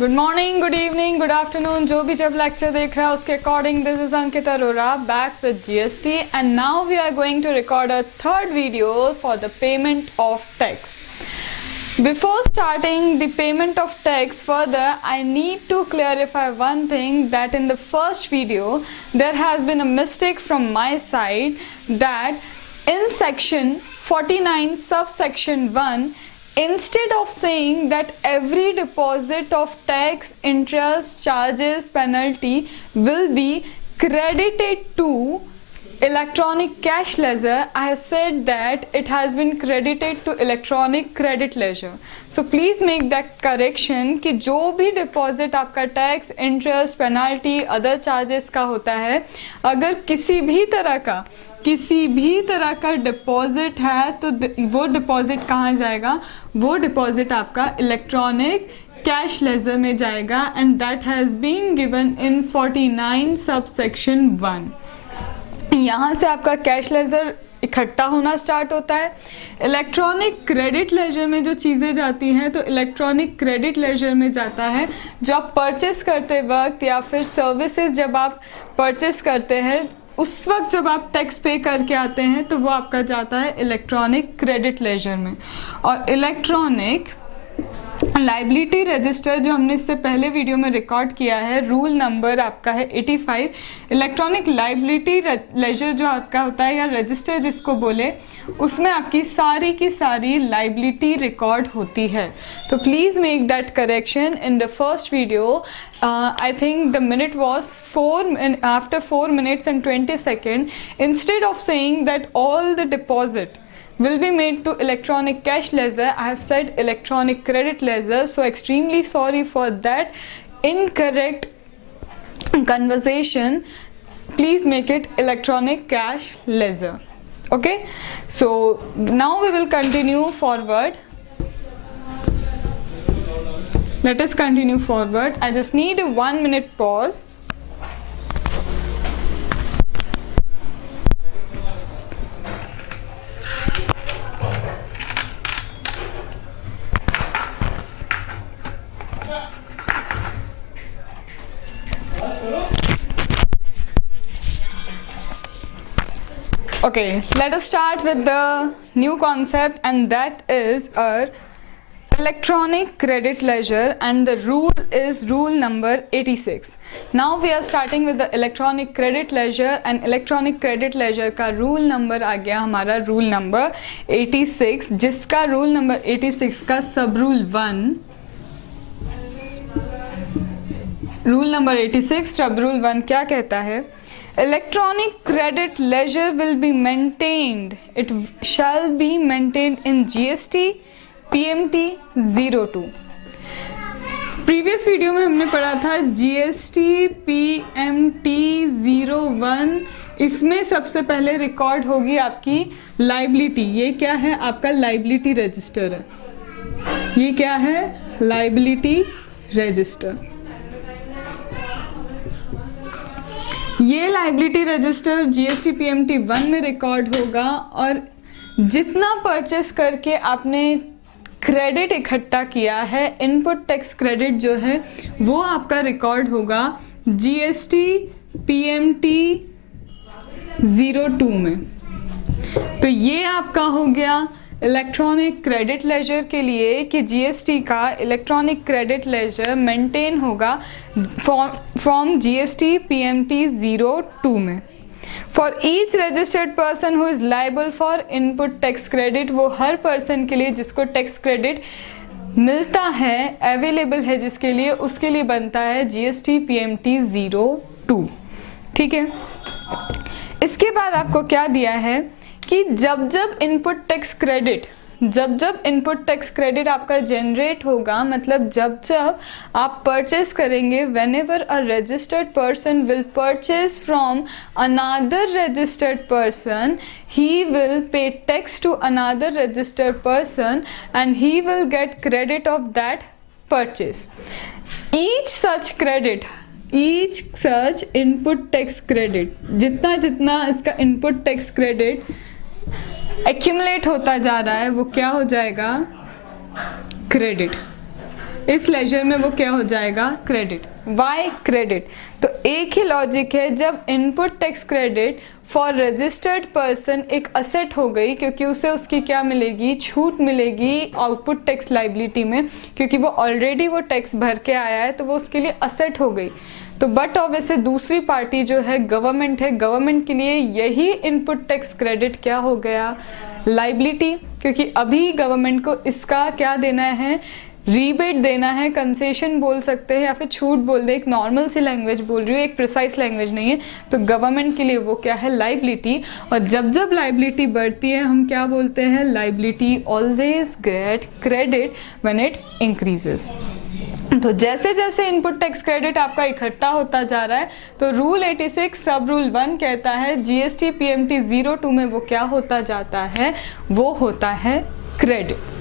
Good morning, good evening, good afternoon, जो भी जब लेक्चर देख रहा है उसके according this is Ankita Arora back with GST and now we are going to record a third video for the payment of tax. Before starting the payment of tax further, I need to clarify one thing, that in the first video there has been a mistake from my side, that in section 49 subsection 1, instead of saying that every deposit of tax, interest, charges, penalty will be credited to electronic cash ledger, I have said that it has been credited to electronic credit ledger. So please make that correction कि जो भी deposit आपका tax, interest, penalty, other charges का होता है, अगर किसी भी तरह का डिपॉजिट है तो वो डिपॉजिट कहाँ जाएगा? वो डिपॉजिट आपका इलेक्ट्रॉनिक कैश लेजर में जाएगा and that has been given in 49 subsection 1. यहाँ से आपका कैश लेजर इकट्ठा होना स्टार्ट होता है. इलेक्ट्रॉनिक क्रेडिट लेजर में जो चीज़ें जाती हैं तो इलेक्ट्रॉनिक क्रेडिट लेजर में जाता है जो आप परचेस करते वक्त या फिर सर्विसेज जब आप परचेस करते हैं उस वक्त जब आप टैक्स पे करके आते हैं तो वो आपका जाता है इलेक्ट्रॉनिक क्रेडिट लेजर में. और इलेक्ट्रॉनिक लाइबिलिटी रजिस्टर जो हमने इससे पहले वीडियो में रिकॉर्ड किया है, रूल नंबर आपका है 85. इलेक्ट्रॉनिक लाइबिलिटी लेजर जो आपका होता है या रजिस्टर जिसको बोले, उसमें आपकी सारी की सारी लाइबिलिटी रिकॉर्ड होती है. तो please make that correction in the first video. I think the minute was after 4 minutes and 20 seconds. Instead of saying that all the deposit will be made to electronic cash ledger, I have said electronic credit ledger. So extremely sorry for that incorrect conversation. Please make it electronic cash ledger. Okay, so now we will continue forward. Let us continue forward. I just need a 1 minute pause. Okay, let us start with the new concept, and that is our electronic credit ledger, and the rule is rule number 86. Now we are starting with the electronic credit ledger, and electronic credit ledger का rule number आ गया हमारा rule number 86, जिसका rule number 86 का सब rule 1, rule number 86 सब rule 1 क्या कहता है? Electronic credit ledger will be maintained. It shall be maintained in GST PMT 02. Previous video में हमने पढ़ा था GST PMT 01. इसमें सबसे पहले रिकॉर्ड होगी आपकी लाइबिलिटी. ये क्या है? आपका लाइबिलिटी रजिस्टर है. ये क्या है? Liability register. ये लाइबिलिटी रजिस्टर GST PMT 1 में रिकॉर्ड होगा और जितना परचेस करके आपने क्रेडिट इकट्ठा किया है, इनपुट टैक्स क्रेडिट जो है वो आपका रिकॉर्ड होगा GST PMT 02 में. तो ये आपका हो गया इलेक्ट्रॉनिक क्रेडिट लेजर के लिए कि GST का इलेक्ट्रॉनिक क्रेडिट लेजर मेंटेन होगा फ्रॉम GST PMT 02 में. For each registered person who is liable for input tax credit, वो हर पर्सन के लिए जिसको टैक्स क्रेडिट मिलता है, अवेलेबल है जिसके लिए, उसके लिए बनता है GST PMT 02. ठीक है. इसके बाद आपको क्या दिया है कि जब जब इनपुट टैक्स क्रेडिट आपका जनरेट होगा, मतलब जब जब आप परचेस करेंगे, whenever a registered person will purchase from another registered person, he will pay tax to another registered person and he will get credit of that purchase. Each such input tax credit, जितना जितना इसका input tax credit accumulate होता जा रहा है वो क्या हो जाएगा? क्रेडिट. इस लेजर में वो क्या हो जाएगा, क्रेडिट। Y credit? तो एक ही लॉजिक है, जब input tax credit for registered person एक असेट हो गई, क्योंकि उसे उसकी क्या मिलेगी, छूट मिलेगी आउटपुट टैक्स लाइबिलिटी में, क्योंकि वो ऑलरेडी वो टैक्स भर के आया है, तो वो उसके लिए असेट हो गई। तो बट ऑब्वियसली दूसरी पार्टी जो है गवर्नमेंट है, गवर्नमेंट के लिए यही इनपुट टैक्स क्रेडिट क्या हो गया, लाइबिलिटी, क्योंकि अभी गवर्नमेंट को इसका क्या देना है, रीबेट देना है, कंसेशन बोल सकते हैं या फिर छूट बोल दे, एक नॉर्मल सी लैंग्वेज बोल रही हूँ, एक प्रिसाइज लैंग्वेज नहीं है। तो गवर्नमेंट के लिए वो क्या है, लाइबिलिटी। और जब जब लाइबिलिटी बढ़ती है हम क्या बोलते हैं, liability always get credit when it increases. तो जैसे जैसे इनपुट टैक्स क्रेडिट आपका इकट्ठा होता जा रहा है, तो रूल 86 सब रूल 1 कहता है जीएसटी पीएमटी 02 में वो क्या होता जाता है, वो होता है क्रेडिट।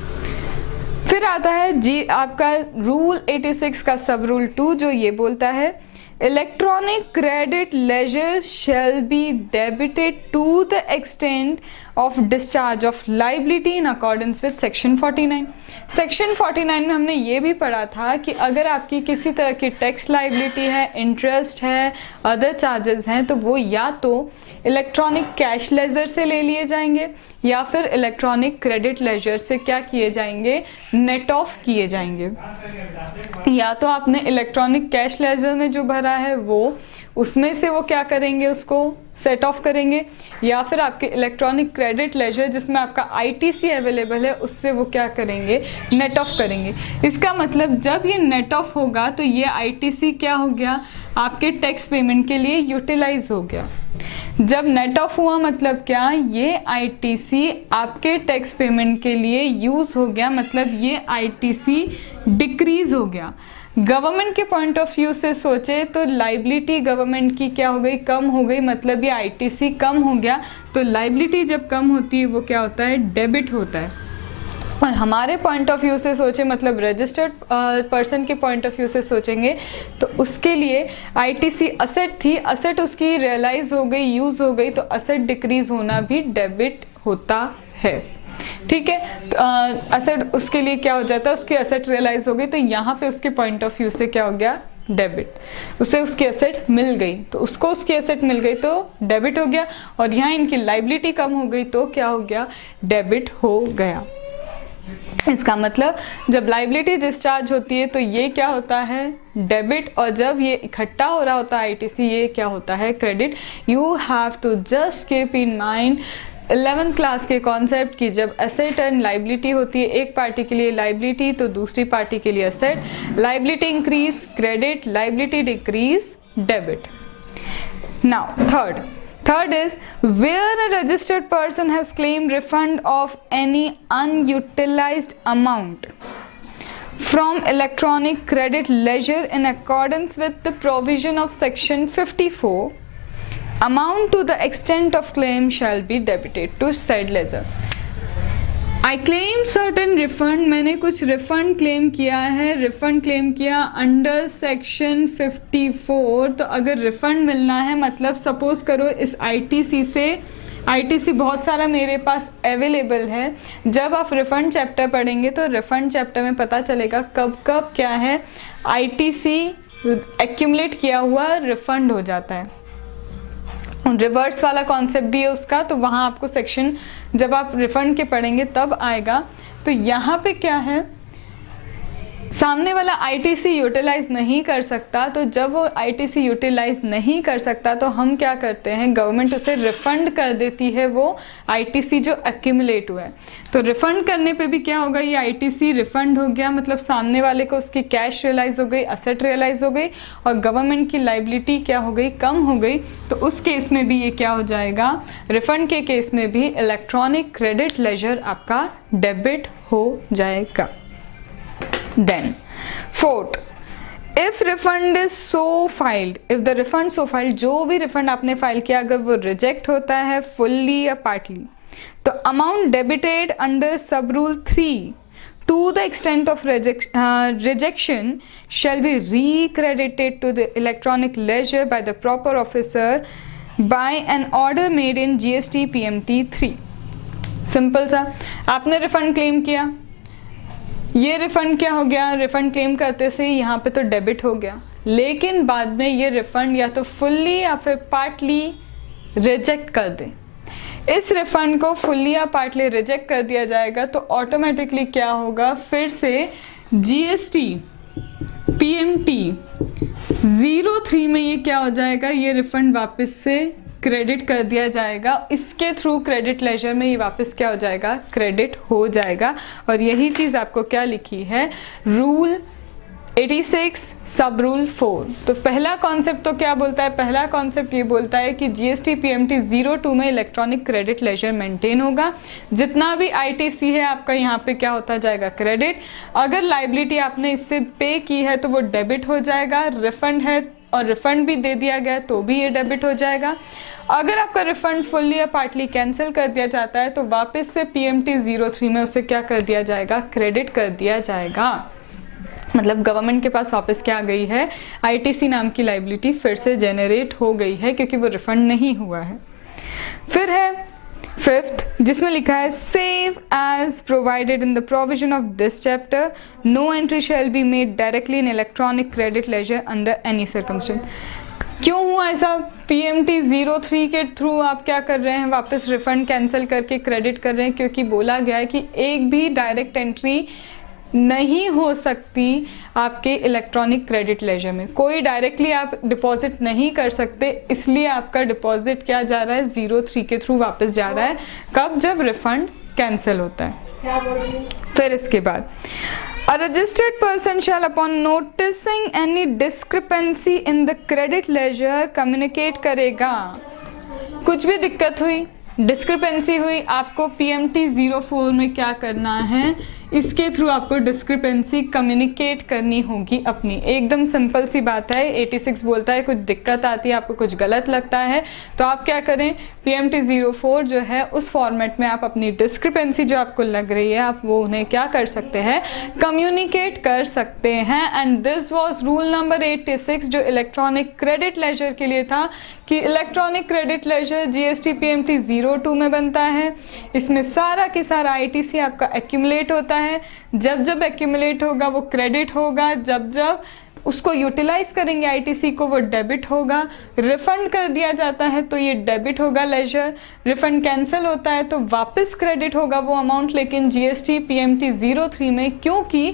फिर आता है जी आपका रूल 86 का सब रूल 2, जो ये बोलता है electronic credit ledger shall be debited to the extent of discharge of liability in accordance with section 49। Section 49 में हमने ये भी पढ़ा था कि अगर आपकी किसी तरह की टैक्स लाइबिलिटी है, इंटरेस्ट है, अदर चार्जेस हैं, तो वो या तो इलेक्ट्रॉनिक कैश लेजर से ले लिए जाएंगे या फिर इलेक्ट्रॉनिक क्रेडिट लेजर से क्या किए जाएंगे, नेट ऑफ किए जाएंगे। या तो आपने इलेक्ट्रॉनिक कैश लेजर में जो भरा है वो, उसमें से वो क्या करेंगे, उसको सेट ऑफ करेंगे, या फिर आपके इलेक्ट्रॉनिक क्रेडिट लेजर जिसमें आपका आईटीसी अवेलेबल है, उससे वो क्या करेंगे, नेट ऑफ करेंगे। इसका मतलब जब ये नेट ऑफ होगा तो ये आईटीसी क्या हो गया, आपके टैक्स पेमेंट के लिए यूटिलाइज हो गया। जब नेट ऑफ हुआ मतलब क्या, ये आईटीसी आपके टैक्स पेमेंट के लिए यूज हो गया, मतलब ये आईटीसी डिक्रीज हो गया। गवर्नमेंट के पॉइंट ऑफ व्यू से सोचे तो लाइबिलिटी गवर्नमेंट की क्या हो गई, कम हो गई, मतलब ये आईटीसी कम हो गया। तो लाइबिलिटी जब कम होती है वो क्या होता है, डेबिट होता है। और हमारे पॉइंट ऑफ व्यू से सोचे, मतलब रजिस्टर्ड पर्सन के पॉइंट ऑफ व्यू से सोचेंगे तो उसके लिए आईटीसी असेट थी, असेट उसकी रियलाइज हो गई, यूज हो गई, तो असेट डिक्रीज होना भी डेबिट होता है। ठीक है, असेट उसके लिए क्या हो जाता है, उसकी असेट रियलाइज हो गई, तो यहाँ पे उसके पॉइंट ऑफ व्यू से क्या हो गया, डेबिट। उसे उसकी एसेट मिल गई तो उसको उसकी एसेट मिल गई तो डेबिट हो गया, और यहाँ इनकी लाइबिलिटी कम हो गई तो क्या हो गया, डेबिट हो गया। इसका मतलब जब लाइबिलिटी डिस्चार्ज होती है तो ये क्या होता है, डेबिट, और जब ये इकट्ठा हो रहा होता है आईटीसी, ये क्या होता है, credit. You have to just keep in mind 11th class के कॉन्सेप्ट की जब एसेट एंड लाइबिलिटी होती है, एक पार्टी के लिए लाइबिलिटी तो दूसरी पार्टी के लिए asset, liability increase credit, liability decrease debit. Now third is where a registered person has claimed refund of any unutilized amount from electronic credit ledger in accordance with the provision of section 54, amount to the extent of claim shall be debited to said ledger. I claim certain refund, मैंने कुछ refund claim किया है, refund claim किया under section 54। तो अगर refund मिलना है, मतलब सपोज करो इस आईटीसी से, आईटीसी बहुत सारा मेरे पास अवेलेबल है, जब आप रिफंड चैप्टर पढ़ेंगे तो रिफंड चैप्टर में पता चलेगा कब कब क्या है, आईटीसी एक्यूमुलेट किया हुआ रिफंड हो जाता है। रिवर्स वाला कॉन्सेप्ट भी है उसका, तो वहाँ आपको सेक्शन जब आप रिफंड के पढ़ेंगे तब आएगा। तो यहाँ पे क्या है, सामने वाला आईटीसी यूटिलाइज नहीं कर सकता, तो जब वो आईटीसी यूटिलाइज नहीं कर सकता तो हम क्या करते हैं, गवर्नमेंट उसे रिफंड कर देती है वो आईटीसी जो एक्यूमुलेट हुआ है। तो रिफंड करने पे भी क्या होगा, ये आईटीसी रिफंड हो गया, मतलब सामने वाले को उसकी कैश रियलाइज हो गई, असेट रियलाइज हो गई, और गवर्नमेंट की लाइबिलिटी क्या हो गई, कम हो गई। तो उस केस में भी ये क्या हो जाएगा, रिफंड के केस में भी इलेक्ट्रॉनिक क्रेडिट लेजर आपका डेबिट हो जाएगा। Then, fourth, if refund is so filed, if the refund so filed, जो भी refund आपने फाइल किया अगर वो रिजेक्ट होता है fully या partly, तो amount debited under sub rule 3 to the extent of rejection shall be recredited to the electronic ledger by the proper officer by an order made in GST PMT 3। Simple सा, आपने refund claim किया, ये refund क्या हो गया, refund claim करते से यहाँ पे तो डेबिट हो गया, लेकिन बाद में ये रिफंड या तो फुल्ली या फिर पार्टली रिजेक्ट कर दे। इस रिफंड को फुल्ली या पार्टली रिजेक्ट कर दिया जाएगा तो ऑटोमेटिकली क्या होगा, फिर से GST PMT 03 में ये क्या हो जाएगा, ये रिफंड वापस से क्रेडिट कर दिया जाएगा। इसके थ्रू क्रेडिट लेजर में ये वापस क्या हो जाएगा, क्रेडिट हो जाएगा। और यही चीज़ आपको क्या लिखी है, रूल 86 सब रूल 4। तो पहला कॉन्सेप्ट तो क्या बोलता है, पहला कॉन्सेप्ट ये बोलता है कि GST PMT 02 में इलेक्ट्रॉनिक क्रेडिट लेजर मेंटेन होगा। जितना भी ITC है आपका यहाँ पे क्या होता जाएगा, क्रेडिट। अगर लाइबिलिटी आपने इससे पे की है तो वो डेबिट हो जाएगा, रिफंड है और रिफंड भी दे दिया गया तो भी ये डेबिट हो जाएगा। अगर आपका रिफंड फुल्ली या पार्टली कैंसिल कर दिया जाता है तो वापस से PMT 03 में उसे क्या कर दिया जाएगा, क्रेडिट कर दिया जाएगा। मतलब गवर्नमेंट के पास वापस क्या आ गई है, ITC नाम की लाइबिलिटी फिर से जेनरेट हो गई है क्योंकि वो रिफंड नहीं हुआ है। फिर है फिफ्थ, जिसमें लिखा है save as provided in the provision of this chapter, no entry shall be made directly in electronic credit ledger under any circumstance. क्यों हुआ ऐसा, PMT 03 के थ्रू आप क्या कर रहे हैं, वापस रिफंड कैंसिल करके क्रेडिट कर रहे हैं, क्योंकि बोला गया है कि एक भी डायरेक्ट एंट्री नहीं हो सकती आपके इलेक्ट्रॉनिक क्रेडिट लेजर में, कोई डायरेक्टली आप डिपॉजिट नहीं कर सकते, इसलिए आपका डिपॉजिट क्या जा रहा है, 03 के थ्रू वापस जा रहा है। कब, जब रिफंड कैंसिल होता है। फिर इसके बाद A registered person shall upon noticing any discrepancy in the credit ledger communicate करेगा। कुछ भी दिक्कत हुई, डिस्क्रिपेंसी हुई, आपको PMT 04 में क्या करना है, इसके थ्रू आपको डिस्क्रिपेंसी कम्युनिकेट करनी होगी अपनी। एकदम सिंपल सी बात है। 86 बोलता है कुछ दिक्कत आती है, आपको कुछ गलत लगता है तो आप क्या करें, PMT 04 जो है उस फॉर्मेट में आप अपनी डिस्क्रिपेंसी जो आपको लग रही है आप वो उन्हें क्या कर सकते हैं, कम्युनिकेट कर सकते हैं। And this was rule number 86 जो इलेक्ट्रॉनिक क्रेडिट लेजर के लिए था कि electronic credit laser GST PMT 02 में बनता है। इसमें सारा की सारा ITC आपका एक्यूमुलेट होता है, जब जब एक्यूमुलेट होगा वो क्रेडिट होगा, जब जब उसको यूटिलाइज करेंगे ITC को वो डेबिट होगा। रिफंड कर दिया जाता है तो ये डेबिट होगा लेजर, रिफंड कैंसिल होता है तो वापस क्रेडिट होगा वो अमाउंट, लेकिन GST PMT 03 में क्योंकि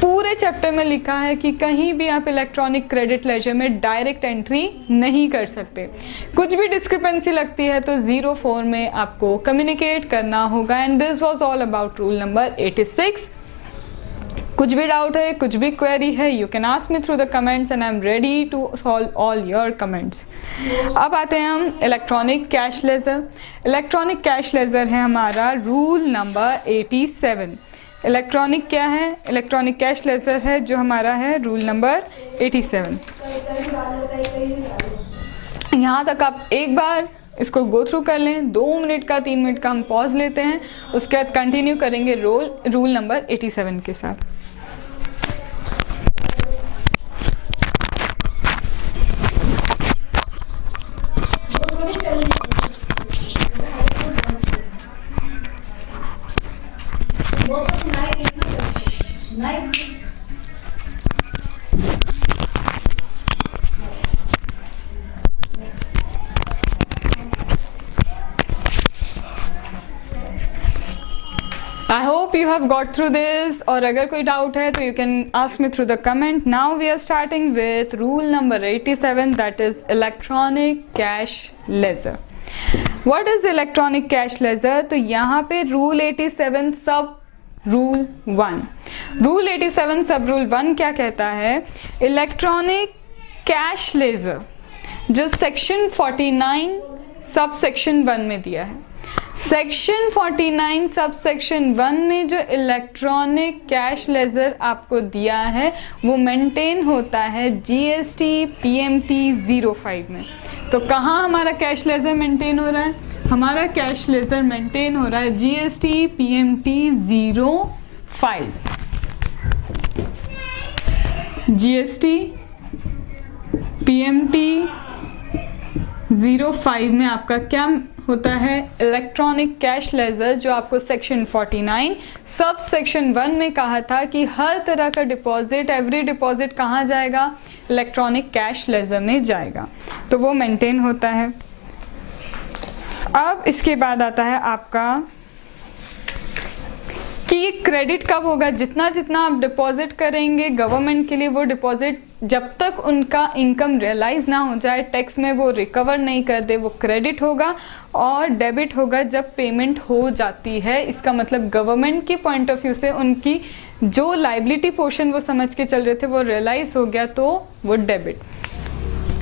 पूरे चैप्टर में लिखा है कि कहीं भी आप इलेक्ट्रॉनिक क्रेडिट लेजर में डायरेक्ट एंट्री नहीं कर सकते, कुछ भी डिस्क्रिपेंसी लगती है तो 04 में आपको कम्युनिकेट करना होगा। And this was all about rule number 86। कुछ भी डाउट है, कुछ भी क्वेरी है, you can ask me through the comments and I am ready to solve all your comments. अब आते हैं हम electronic cash ledger. Electronic cash ledger है हमारा रूल नंबर 87। इलेक्ट्रॉनिक क्या है, इलेक्ट्रॉनिक कैश लेजर है जो हमारा है रूल नंबर 87। यहाँ तक आप एक बार इसको गो थ्रू कर लें, 2 मिनट का 3 मिनट का हम पॉज लेते हैं, उसके बाद कंटिन्यू करेंगे रूल नंबर 87 के साथ। I hope you have got through this, और अगर कोई डाउट है तो you can ask me through the comment. Now we are starting with rule number 87, that is electronic cash ledger. What is electronic cash ledger? तो यहाँ पे rule 87 सब rule 1, rule 87 सब रूल 1 क्या कहता है, इलेक्ट्रॉनिक कैश लेजर जो section 49 sub section 1 में दिया है, सेक्शन 49 सब सेक्शन 1 में जो इलेक्ट्रॉनिक कैश लेजर आपको दिया है वो मेंटेन होता है GST PMT 05 में। तो कहाँ हमारा कैश लेजर मेंटेन हो रहा है, हमारा कैश लेजर मेंटेन हो रहा है GST PMT 05। GST PMT 05 में आपका क्या होता है इलेक्ट्रॉनिक कैश लेजर, जो आपको सेक्शन 49 सब सेक्शन 1 में कहा था कि हर तरह का डिपॉजिट, एवरी डिपॉजिट कहाँ जाएगा, इलेक्ट्रॉनिक कैश लेजर में जाएगा, तो वो मेंटेन होता है। अब इसके बाद आता है आपका कि ये क्रेडिट कब होगा। जितना जितना आप डिपॉजिट करेंगे गवर्नमेंट के लिए, वो डिपॉजिट जब तक उनका इनकम रियलाइज ना हो जाए, टैक्स में वो रिकवर नहीं कर दे, वो क्रेडिट होगा, और डेबिट होगा जब पेमेंट हो जाती है। इसका मतलब गवर्नमेंट की पॉइंट ऑफ व्यू से उनकी जो लाइबिलिटी पोर्शन वो समझ के चल रहे थे वो रियलाइज हो गया, तो वो debit.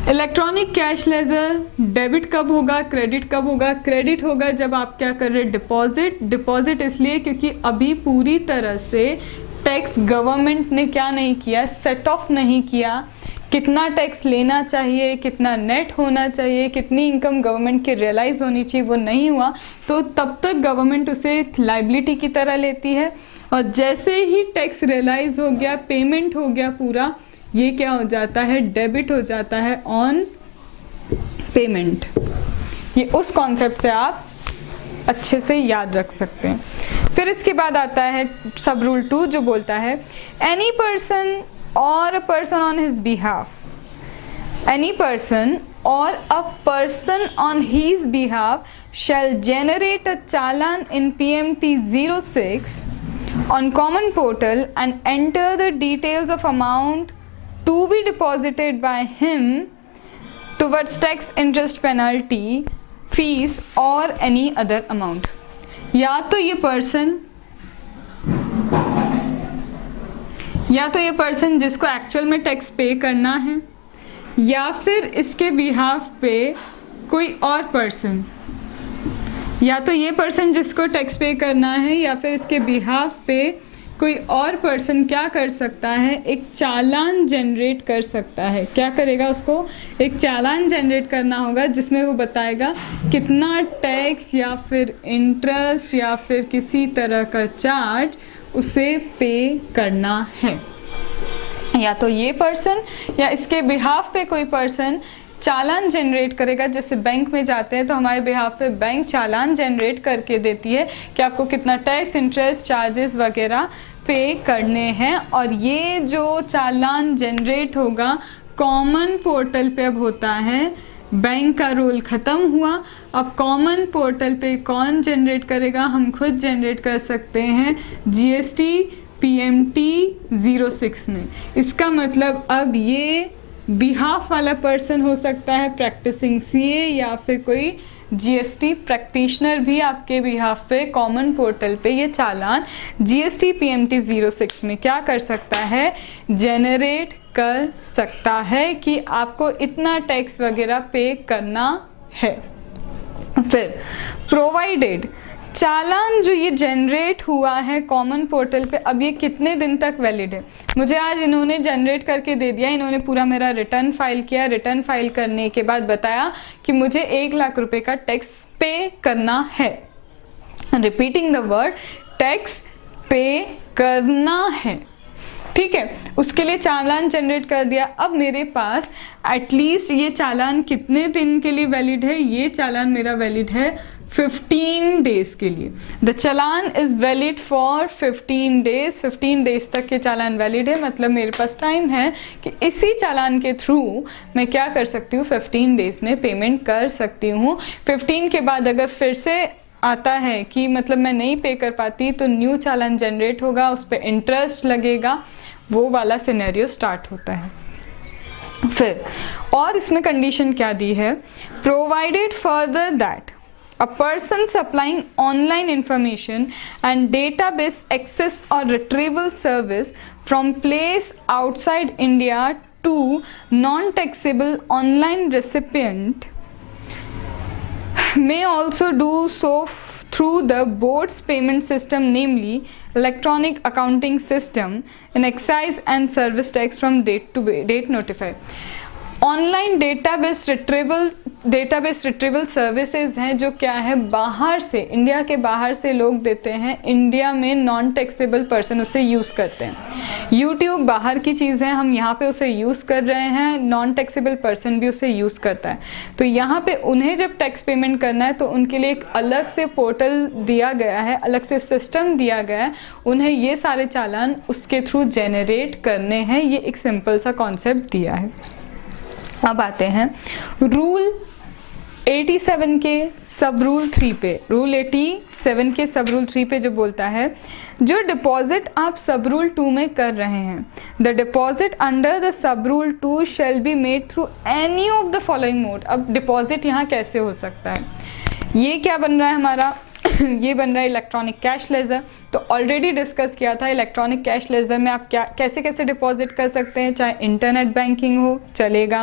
Electronic cash laser debit कब होगा, क्रेडिट कब होगा? क्रेडिट होगा जब आप क्या कर रहे हैं, डिपॉजिट इसलिए क्योंकि अभी पूरी तरह से टैक्स गवर्नमेंट ने क्या नहीं किया, सेट ऑफ नहीं किया, कितना टैक्स लेना चाहिए, कितना नेट होना चाहिए, कितनी इनकम गवर्नमेंट की रियलाइज होनी चाहिए, वो नहीं हुआ, तो तब तक गवर्नमेंट उसे लाइबिलिटी की तरह लेती है। और जैसे ही टैक्स रियलाइज हो गया, पेमेंट हो गया पूरा, ये क्या हो जाता है, डेबिट हो जाता है ऑन पेमेंट। ये उस कॉन्सेप्ट से आप अच्छे से याद रख सकते हैं। फिर इसके बाद आता है सब रूल 2 जो बोलता है any person or a person on his behalf, any person or a person on his behalf shall generate a challan in PMT 06 on common portal and enter the details of amount to be deposited by him towards tax, interest, penalty, fees or any other amount। या तो ये person जिसको actual में tax पे करना है, या फिर इसके बिहाफ पे कोई और पर्सन, या तो ये पर्सन जिसको टैक्स पे करना है या फिर इसके बिहाफ पे कोई और पर्सन क्या कर सकता है, एक चालान जनरेट कर सकता है। क्या करेगा, उसको एक चालान जनरेट करना होगा जिसमें वो बताएगा कितना टैक्स या फिर इंटरेस्ट या फिर किसी तरह का चार्ज उसे पे करना है। या तो ये पर्सन या इसके बिहाफ पे कोई पर्सन चालान जनरेट करेगा। जैसे बैंक में जाते हैं तो हमारे बिहाफ पे बैंक चालान जनरेट करके देती है कि आपको कितना टैक्स, इंटरेस्ट, चार्जेस वगैरह पे करने हैं। और ये जो चालान जनरेट होगा कॉमन पोर्टल पे अब होता है। बैंक का रोल ख़त्म हुआ, अब कॉमन पोर्टल पे कौन जनरेट करेगा, हम खुद जनरेट कर सकते हैं GST PMT 06 में। इसका मतलब अब ये बिहाफ वाला पर्सन हो सकता है प्रैक्टिसिंग CA या फिर कोई GST प्रैक्टिशनर भी आपके बिहाफ पे कॉमन पोर्टल पे ये चालान GST PMT 06 में क्या कर सकता है, जनरेट कर सकता है कि आपको इतना टैक्स वगैरह पे करना है। फिर प्रोवाइडेड चालान जो ये जनरेट हुआ है कॉमन पोर्टल पे, अब ये कितने दिन तक वैलिड है। मुझे आज इन्होंने जनरेट करके दे दिया, इन्होंने पूरा मेरा रिटर्न फाइल किया, रिटर्न फाइल करने के बाद बताया कि मुझे 1 लाख रुपए का टैक्स पे करना है। रिपीटिंग द वर्ड, टैक्स पे करना है, ठीक है। उसके लिए चालान जनरेट कर दिया। अब मेरे पास एटलीस्ट ये चालान कितने दिन के लिए वैलिड है, ये चालान मेरा वैलिड है 15 डेज के लिए। The challan is valid for 15 days. 15 days तक के चालान वैलिड है, मतलब मेरे पास टाइम है कि इसी चालान के थ्रू मैं क्या कर सकती हूँ, 15 डेज में पेमेंट कर सकती हूँ। 15 के बाद अगर फिर से आता है कि मतलब मैं नहीं पे कर पाती, तो न्यू चालान जनरेट होगा, उस पर इंटरेस्ट लगेगा, वो वाला सिनेरियो स्टार्ट होता है। फिर और इसमें कंडीशन क्या दी है, provided further that a person supplying online information and database access or retrieval service from place outside India to non-taxable online recipient may also do so through the board's payment system, namely electronic accounting system, in excise and service tax from date to date notified। Online database retrieval services हैं जो क्या है, बाहर से, India के बाहर से लोग देते हैं, इंडिया में नॉन टैक्सेबल पर्सन उसे यूज़ करते हैं। यूट्यूब बाहर की चीज़ है, हम यहाँ पे उसे यूज़ कर रहे हैं, नॉन टैक्सेबल पर्सन भी उसे यूज़ करता है। तो यहाँ पे उन्हें जब टैक्स पेमेंट करना है तो उनके लिए एक अलग से पोर्टल दिया गया है, अलग से सिस्टम दिया गया है, उन्हें ये सारे चालान उसके थ्रू जेनरेट करने हैं। ये एक सिंपल सा कॉन्सेप्ट दिया है। अब आते हैं रूल 87 के सब रूल 3 पे। रूल 87 के सब रूल 3 पे जो बोलता है, जो डिपॉजिट आप सब रूल 2 में कर रहे हैं, the deposit under the sub rule 2 shall be made through any of the following mode. अब डिपॉजिट यहाँ कैसे हो सकता है, ये क्या बन रहा है हमारा ये बन रहा है इलेक्ट्रॉनिक कैश लेजर। तो ऑलरेडी डिस्कस किया था, इलेक्ट्रॉनिक कैश लेजर में आप क्या कैसे कैसे डिपॉजिट कर सकते हैं, चाहे इंटरनेट बैंकिंग हो चलेगा,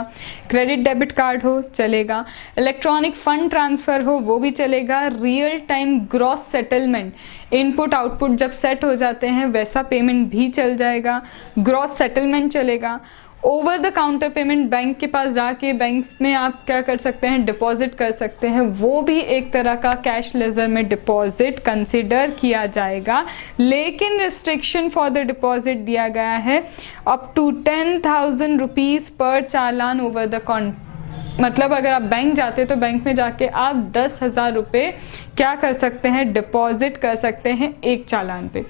क्रेडिट डेबिट कार्ड हो चलेगा, इलेक्ट्रॉनिक फंड ट्रांसफ़र हो वो भी चलेगा, real time gross settlement, input output जब सेट हो जाते हैं वैसा पेमेंट भी चल जाएगा, ग्रॉस सेटलमेंट चलेगा, over the counter payment, bank के पास जाके बैंक में आप क्या कर सकते हैं, डिपॉजिट कर सकते हैं, वो भी एक तरह का कैश लेजर में डिपॉजिट कंसिडर किया जाएगा। लेकिन रिस्ट्रिक्शन फॉर द डिपॉजिट दिया गया है अप टू 10,000 रुपीज़ पर चालान ओवर द मतलब अगर आप बैंक जाते तो बैंक में जाके आप 10,000 रुपये क्या कर सकते हैं, डिपॉजिट कर सकते हैं एक चालान पे।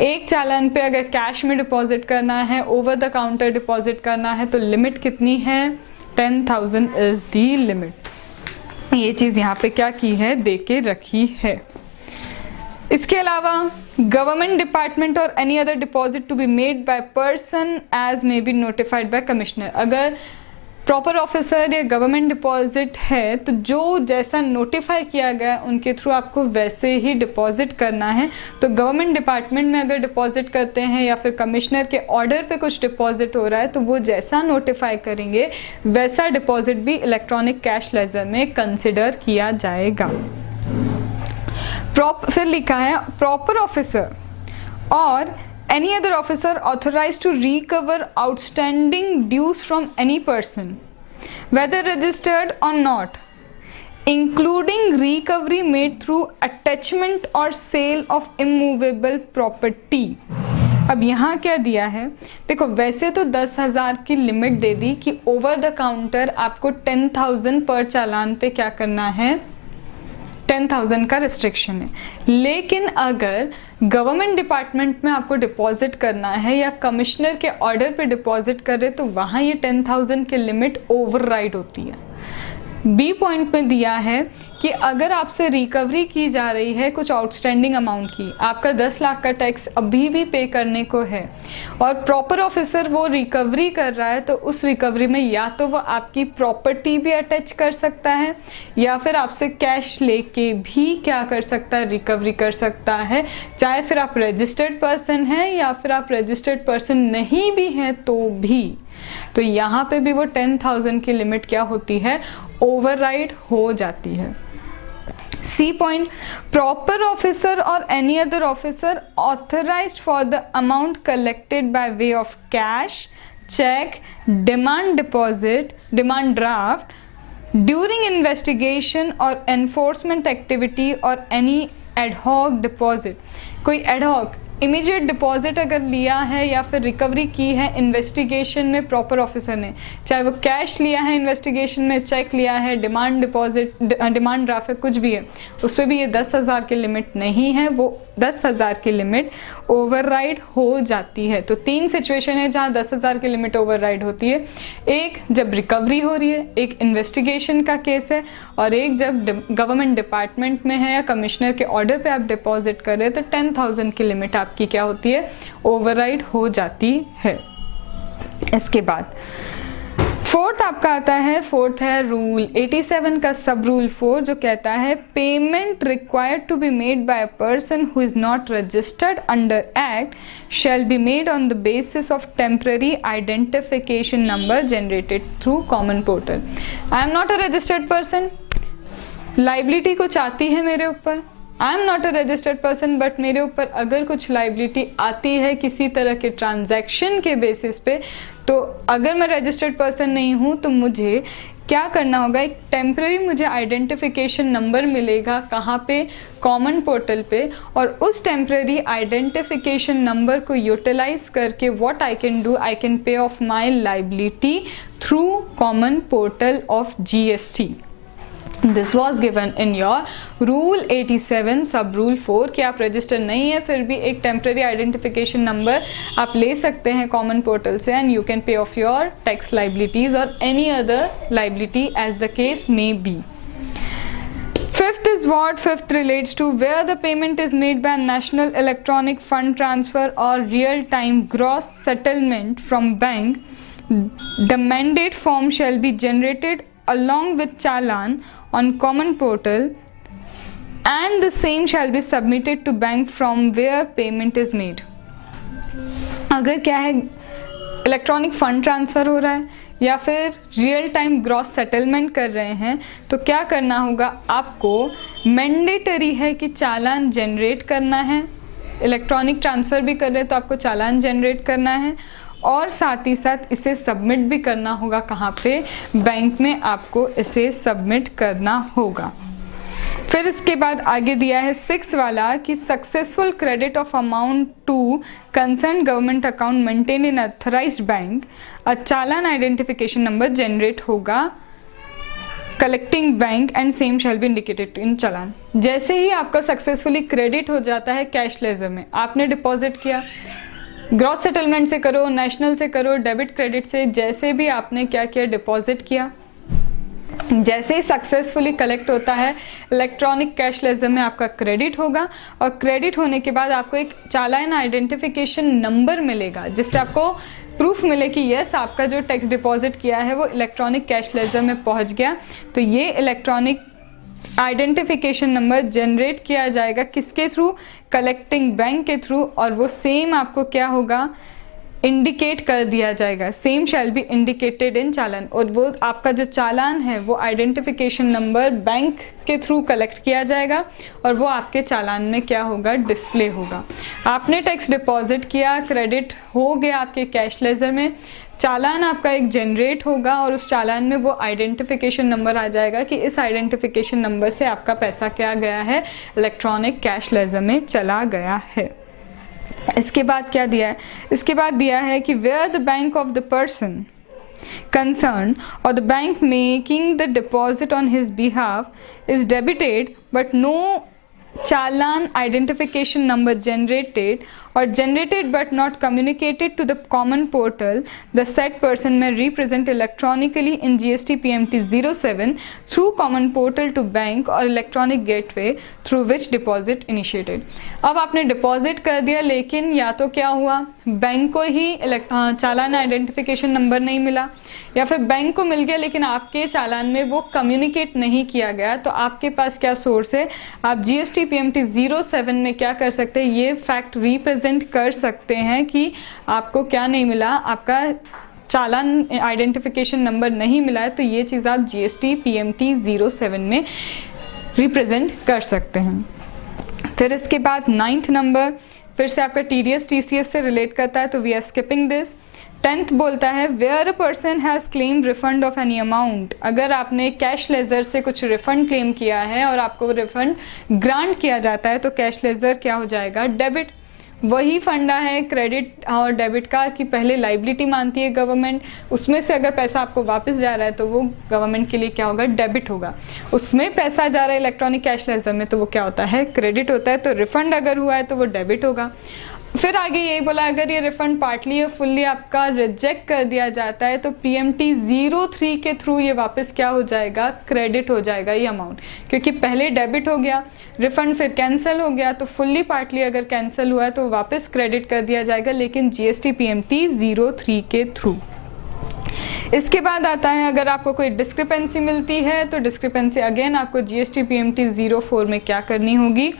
एक चालान पे अगर कैश में डिपॉजिट करना है, ओवर द काउंटर डिपॉजिट करना है तो लिमिट कितनी है, 10,000 इज दी लिमिट। ये चीज़ यहाँ पे क्या की है, दे के रखी है। इसके अलावा गवर्नमेंट डिपार्टमेंट और any other deposit to be made by person as may be notified by commissioner. अगर प्रॉपर ऑफिसर या गवर्नमेंट डिपॉजिट है तो जो जैसा नोटिफाई किया गया उनके थ्रू आपको वैसे ही डिपॉजिट करना है। तो गवर्नमेंट डिपार्टमेंट में अगर डिपॉजिट करते हैं या फिर कमिश्नर के ऑर्डर पे कुछ डिपॉजिट हो रहा है तो वो जैसा नोटिफाई करेंगे वैसा डिपॉजिट भी इलेक्ट्रॉनिक कैश लेजर में कंसिडर किया जाएगा। फिर लिखा है प्रॉपर ऑफिसर और any other officer authorized to recover outstanding dues from any person, whether registered or not, including recovery made through attachment or sale of immovable property। अब यहाँ क्या दिया है, देखो वैसे तो 10,000 की लिमिट दे दी कि ओवर द काउंटर आपको 10,000 पर चालान पे क्या करना है, 10,000 का रिस्ट्रिक्शन है। लेकिन अगर गवर्नमेंट डिपार्टमेंट में आपको डिपॉजिट करना है या कमिश्नर के ऑर्डर पे डिपॉजिट कर रहे तो वहाँ ये 10,000 की लिमिट ओवरराइड होती है। बी पॉइंट में दिया है कि अगर आपसे रिकवरी की जा रही है कुछ आउटस्टैंडिंग अमाउंट की, आपका 10 लाख का टैक्स अभी भी पे करने को है और प्रॉपर ऑफिसर वो रिकवरी कर रहा है तो उस रिकवरी में या तो वो आपकी प्रॉपर्टी भी अटैच कर सकता है या फिर आपसे कैश लेके भी क्या कर सकता है, रिकवरी कर सकता है। चाहे फिर आप रजिस्टर्ड पर्सन हैं या फिर आप रजिस्टर्ड पर्सन नहीं भी हैं तो भी। तो यहाँ पे भी वो 10,000 की लिमिट क्या होती है, ओवरराइड हो जाती है। सी पॉइंट, प्रॉपर ऑफिसर और any other officer authorised for the amount collected by way of cash, cheque, demand deposit, demand draft during investigation और एनफोर्समेंट एक्टिविटी और एनी एडहॉक डिपॉजिट। कोई एडहॉक इमीडिएट डिपॉजिट अगर लिया है या फिर recovery की है इन्वेस्टिगेशन में प्रॉपर ऑफिसर ने, चाहे वो कैश लिया है इन्वेस्टिगेशन में, चेक लिया है, डिमांड डिपॉजिट, डिमांड ड्राफ्ट, कुछ भी है, उस पर भी ये 10,000 की लिमिट नहीं है, वो 10,000 की लिमिट ओवरराइड हो जाती है। तो 3 सिचुएशन है जहाँ 10,000 की लिमिट ओवरराइड होती है। एक जब रिकवरी हो रही है, एक इन्वेस्टिगेशन का केस है और एक जब गवर्नमेंट डिपार्टमेंट में है या कमिश्नर के ऑर्डर पे आप डिपॉजिट कर रहे हैं तो 10,000 की लिमिट आपकी क्या होती है, ओवरराइड हो जाती है। इसके बाद फोर्थ आपका आता है, फोर्थ है रूल 87 का सब रूल 4 जो कहता है payment required to be made by a person who is not registered under act shall be made on the basis of temporary identification number generated through common portal. I am not a registered person, liability कुछ आती है मेरे ऊपर, I am not a registered person, but मेरे ऊपर अगर कुछ liability आती है किसी तरह के ट्रांजैक्शन के बेसिस पे, तो अगर मैं रजिस्टर्ड पर्सन नहीं हूँ तो मुझे क्या करना होगा, एक टेम्प्रेरी मुझे आइडेंटिफिकेशन नंबर मिलेगा, कहाँ पे, कॉमन पोर्टल पे, और उस टेम्प्रेरी आइडेंटिफिकेशन नंबर को यूटिलाइज करके what I can do, I can pay of my liability through common portal of GST. This was given in your rule 87 सब रूल 4 कि आप रजिस्टर नहीं है फिर भी एक टेम्प्रेरी आइडेंटिफिकेशन नंबर आप ले सकते हैं कॉमन पोर्टल से, and you can pay off your tax liabilities or any other liability as the case may be. Fifth is what? Fifth relates to where the payment is made by national electronic fund transfer or real-time gross settlement from bank. The mandate form shall be generated along with challan on common portal and the same shall be submitted to bank from where payment is made. अगर क्या है, electronic fund transfer हो रहा है या फिर real time gross settlement कर रहे हैं, तो क्या करना होगा, आपको मैंडेटरी है कि चालान जनरेट करना है. इलेक्ट्रॉनिक ट्रांसफ़र भी कर रहे हैं तो आपको चालान जनरेट करना है और साथ ही साथ इसे सबमिट भी करना होगा. कहाँ पे? बैंक में आपको इसे सबमिट करना होगा. फिर इसके बाद आगे दिया है 6 वाला कि successful credit of amount to concern government account maintain in authorised bank, a challan identification number generate होगा collecting bank and same shall be indicated in challan. जैसे ही आपका सक्सेसफुली क्रेडिट हो जाता है कैश लेजर में, आपने डिपॉजिट किया, ग्रॉस सेटलमेंट से करो, नेशनल से करो, डेबिट क्रेडिट से, जैसे भी आपने क्या किया, डिपॉजिट किया, जैसे ही सक्सेसफुली कलेक्ट होता है इलेक्ट्रॉनिक कैश लेजर में आपका क्रेडिट होगा और क्रेडिट होने के बाद आपको एक चालान आइडेंटिफिकेशन नंबर मिलेगा जिससे आपको प्रूफ मिले कि यस आपका जो टैक्स डिपॉजिट किया है वो इलेक्ट्रॉनिक कैश लेजर में पहुंच गया. तो ये इलेक्ट्रॉनिक आइडेंटिफिकेशन नंबर जनरेट किया जाएगा किसके थ्रू? कलेक्टिंग बैंक के थ्रू, और वो सेम आपको क्या होगा, इंडिकेट कर दिया जाएगा. Same shall be indicated in challan, और वो आपका जो चालान है वो आइडेंटिफिकेशन नंबर बैंक के थ्रू कलेक्ट किया जाएगा और वो आपके चालान में क्या होगा, डिस्प्ले होगा. आपने टैक्स डिपॉजिट किया, क्रेडिट हो गया आपके कैश लेजर में, चालान आपका एक जनरेट होगा और उस चालान में वो आइडेंटिफिकेशन नंबर आ जाएगा कि इस आइडेंटिफिकेशन नंबर से आपका पैसा क्या गया है, इलेक्ट्रॉनिक कैश लेजर में चला गया है. इसके बाद क्या दिया है? इसके बाद दिया है कि where the bank of the person concerned or the bank making the deposit on his behalf is debited but no challan identification number generated or generated but not communicated to the common portal, the said person may represent electronically in GST PMT 07 through common portal to bank or electronic gateway through which deposit initiated. अब आपने deposit कर दिया लेकिन या तो क्या हुआ, bank को ही चालान आइडेंटिफिकेशन नंबर नहीं मिला, या फिर बैंक को मिल गया लेकिन आपके चालान में वो कम्युनिकेट नहीं किया गया, तो आपके पास क्या सोर्स है, आप GST PMT 07 में क्या कर सकते हैं, ये फैक्ट रिप्रेजेंट कर सकते हैं कि आपको क्या नहीं मिला, आपका चालान आइडेंटिफिकेशन नंबर नहीं मिला है, तो ये चीज़ आप GST PMT 07 में रिप्रेजेंट कर सकते हैं. फिर इसके बाद 9th नंबर फिर से आपका TDS TCS से रिलेट करता है तो we are skipping this. 10th बोलता है where a person has claim refund of any amount, अगर आपने कैश लेजर से कुछ रिफंड क्लेम किया है और आपको रिफंड ग्रांट किया जाता है तो कैश लेजर क्या हो जाएगा, डेबिट. वही फंडा है क्रेडिट और डेबिट का कि पहले लाइबिलिटी मानती है गवर्नमेंट, उसमें से अगर पैसा आपको वापस जा रहा है तो वो गवर्नमेंट के लिए क्या होगा, डेबिट होगा. उसमें पैसा जा रहा है इलेक्ट्रॉनिक कैश लेजर में तो वो क्या होता है, क्रेडिट होता है. तो रिफंड अगर हुआ है तो वो डेबिट होगा. फिर आगे यही बोला अगर ये रिफंड पार्टली या फुल्ली आपका रिजेक्ट कर दिया जाता है तो PMT 03 के थ्रू ये वापस क्या हो जाएगा, क्रेडिट हो जाएगा ये अमाउंट, क्योंकि पहले डेबिट हो गया, रिफंड फिर कैंसिल हो गया, तो फुल्ली पार्टली अगर कैंसिल हुआ है तो वापस क्रेडिट कर दिया जाएगा लेकिन GST PMT 03 के थ्रू. इसके बाद आता है अगर आपको कोई डिस्क्रिपेंसी मिलती है तो डिस्क्रिपेंसी अगेन आपको GST PMT 04 में क्या करनी होगी,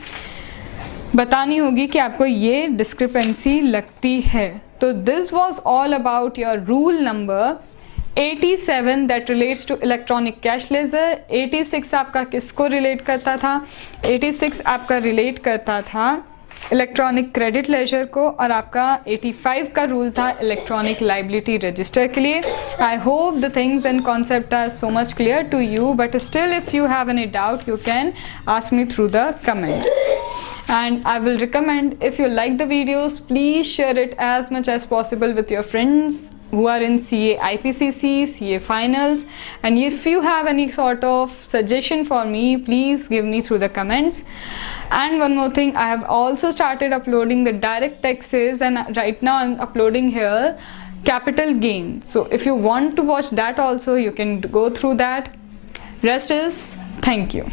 बतानी होगी कि आपको ये डिस्क्रिपेंसी लगती है. तो this was all about your rule number 87 that relates to electronic cash ledger. 86 आपका किसको रिलेट करता था? 86 आपका रिलेट करता था इलेक्ट्रॉनिक क्रेडिट लेजर को, और आपका 85 का रूल था इलेक्ट्रॉनिक लाइबिलिटी रजिस्टर के लिए. I hope the things and concept are so much clear to you, but still if you have any doubt you can ask me through the comment. And I will recommend, if you like the videos, please share it as much as possible with your friends who are in CA IPCC, CA finals, and if you have any sort of suggestion for me, please give me through the comments. And one more thing, I have also started uploading the direct taxes, and right now I'm uploading here capital gain. So if you want to watch that also, you can go through that. Rest is thank you.